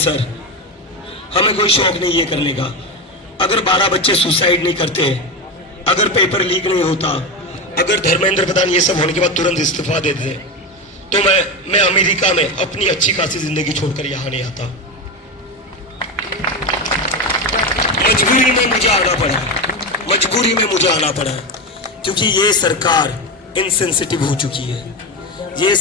Sir, हमें कोई शौक नहीं ये करने का। अगर 12 बच्चे सुसाइड नहीं करते, अगर पेपर लीक नहीं होता, अगर धर्मेंद्र प्रधान ये सब होने के बाद तुरंत इस्तीफा दे देते, तो मैं अमेरिका में अपनी अच्छी खासी जिंदगी छोड़कर यहां नहीं आता। मजबूरी में मुझे आना पड़ा, मजबूरी में मुझे आना पड़ा, क्योंकि ये सरकार इनसेंसिटिव हो चुकी है। ये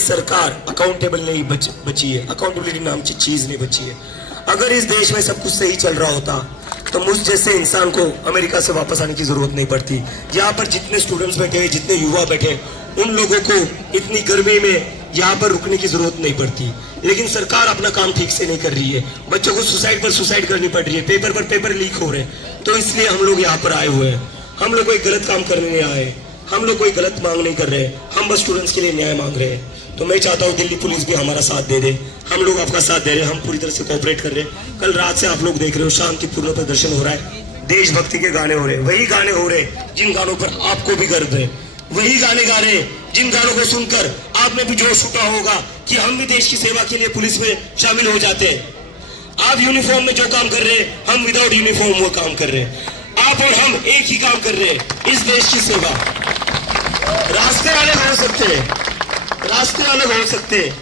सरकार अकाउंटेबल नहीं बची है, अकाउंटेबिलिटी नाम की चीज नहीं बची है। अगर इस देश में सब कुछ सही चल रहा होता तो मुझ जैसे इंसान को अमेरिका से वापस आने की जरूरत नहीं पड़ती। यहाँ पर जितने स्टूडेंट्स बैठे हैं, जितने युवा बैठे, उन लोगों को इतनी गर्मी में यहाँ पर रुकने की जरूरत नहीं पड़ती। लेकिन सरकार अपना काम ठीक से नहीं कर रही है, बच्चों को सुसाइड पर सुसाइड करनी पड़ रही है, पेपर पर पेपर लीक हो रहे हैं। तो इसलिए हम लोग यहाँ पर आए हुए हैं। हम लोग कोई गलत काम करने नहीं आए, हम लोग कोई गलत मांग नहीं कर रहे, हम बस स्टूडेंट्स के लिए न्याय मांग रहे हैं। तो मैं चाहता हूँ दिल्ली पुलिस भी हमारा साथ दे दे। हम लोग आपका साथ दे रहे हैं, हम पूरी तरह से कोऑपरेट कर रहे हैं। कल रात से आप लोग देख रहे हो शांतिपूर्ण प्रदर्शन हो रहा है, देशभक्ति के गाने हो रहे हैं, वही गाने हो रहे हैं जिन गानों पर आपको भी गर्व है, वही गाने गा रहे हैं जिन गानों को सुनकर आप में भी जोश उठा होगा कि हम भी देश की सेवा के लिए पुलिस में शामिल हो जाते हैं। आप यूनिफॉर्म में जो काम कर रहे हैं, हम विदाउट यूनिफॉर्म वो काम कर रहे हैं। आप और हम एक ही काम कर रहे हैं, इस देश की सेवा। रास्ते अलग हो सकते हैं, रास्ते अलग हो सकते हैं,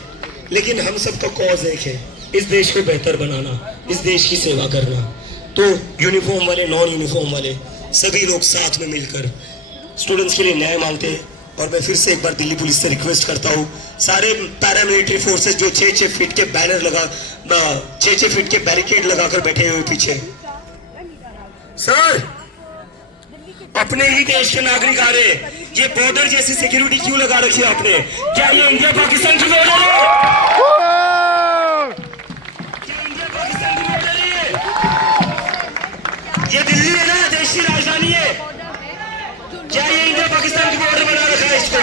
लेकिन हम सबका कॉज एक है, इस देश को बेहतर बनाना, इस देश की सेवा करना। तो यूनिफॉर्म वाले, नॉन यूनिफॉर्म वाले, सभी लोग साथ में मिलकर स्टूडेंट्स के लिए न्याय मांगते हैं। और मैं फिर से एक बार दिल्ली पुलिस से रिक्वेस्ट करता हूँ, सारे पैरामिलिट्री फोर्सेस जो 6-6 फीट के बैनर लगा, 6-6 फीट के बैरिकेड लगाकर बैठे हुए पीछे, सर अपने ही देश के नागरिक आ रहे, ये बॉर्डर जैसी सिक्योरिटी क्यों लगा रखी है आपने? क्या ये इंडिया पाकिस्तान की बॉर्डर है? क्या इंडिया पाकिस्तान की बॉर्डर है? ये दिल्ली है ना, देश की राजधानी है। क्या ये इंडिया पाकिस्तान की बॉर्डर बना रखा है इसको?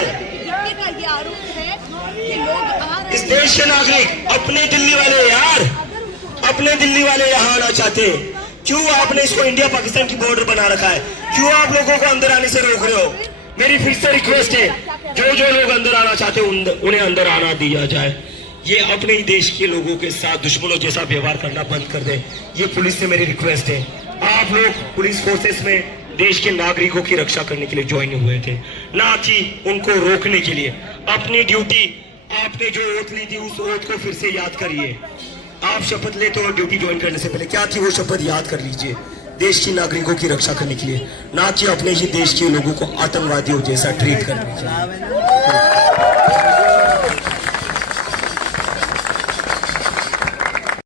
इस देश के नागरिक, अपने दिल्ली वाले यार, अपने दिल्ली वाले यहाँ आना चाहते हैं। क्यों आपने इसको इंडिया पाकिस्तान की बॉर्डर बना रखा है? क्यों आप लोगों को अंदर आने से रोक रहे हो? मेरी फिर से रिक्वेस्ट है, जो लोग अंदर आना चाहते हैं उन्हें अंदर आना दिया जाए। ये अपने ही देश के लोगों के साथ दुश्मनों जैसा व्यवहार करना बंद कर दें। ये पुलिस से मेरी रिक्वेस्ट है। आप लोग पुलिस फोर्सेस में देश के नागरिकों की रक्षा करने के लिए ज्वाइन हुए थे, ना कि उनको रोकने के लिए। अपनी ड्यूटी, आपने जो ओथ ली थी उस ओथ को फिर से याद करिए। आप शपथ लेते हो ड्यूटी ज्वाइन करने से पहले, क्या थी वो शपथ याद कर लीजिए। देश की नागरिकों की रक्षा करने के लिए, ना कि अपने ही देश के लोगों को आतंकवादियों जैसा ट्रीट करने के लिए।